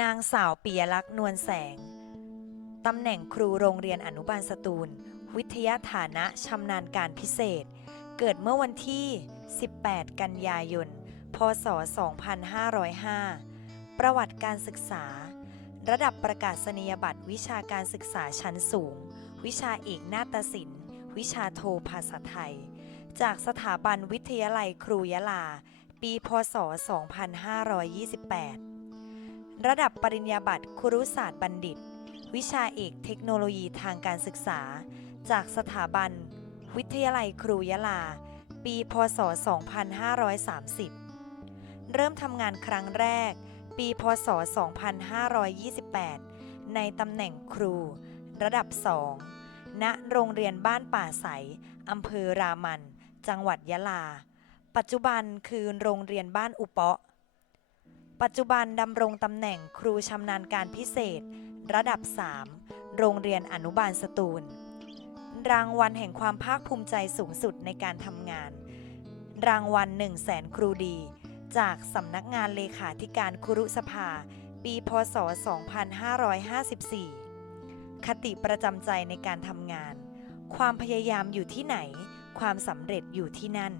นางสาวปิยลักษณ์นวลแสง ตำแหน่งครูโรงเรียนอนุบาลสตูล วิทยาฐานะชำนาญการพิเศษ เกิดเมื่อวันที่ 18 กันยายน พศ 2505 ประวัติการศึกษา ระดับประกาศนียบัตรวิชาการศึกษาชั้นสูง วิชาเอกนาฏศิลป์ วิชาโทภาษาไทย จากสถาบันวิทยาลัยครูยะลา ปี พศ 2528 ระดับปริญญาบัตรครุศาสตร์บัณฑิต วิชาเอกเทคโนโลยีทางการศึกษา จากสถาบัน วิทยาลัยครูยะลา ปี พศ 2530 เริ่มทำงานครั้งแรก ปี พศ 2528 ในตำแหน่งครู ระดับ 2 ณ โรงเรียนบ้านป่าใสอำเภอรามัน จังหวัดยะลา ปัจจุบันคือโรงเรียนบ้านอุเปาะ ปัจจุบันดำรงตำแหน่งครูชำนาญการพิเศษ ระดับ 3 โรงเรียนอนุบาลสตูล รางวัลแห่งความภาคภูมิใจสูงสุดในการทำงาน รางวัล1 0 0 0 0แสนครูดี จากสำนักงานเลขาธิการครุสภา ปีพศ 2554 คติประจำใจในการทำงาน ความพยายามอยู่ที่ไหน ความสำเร็จอยู่ที่นั่น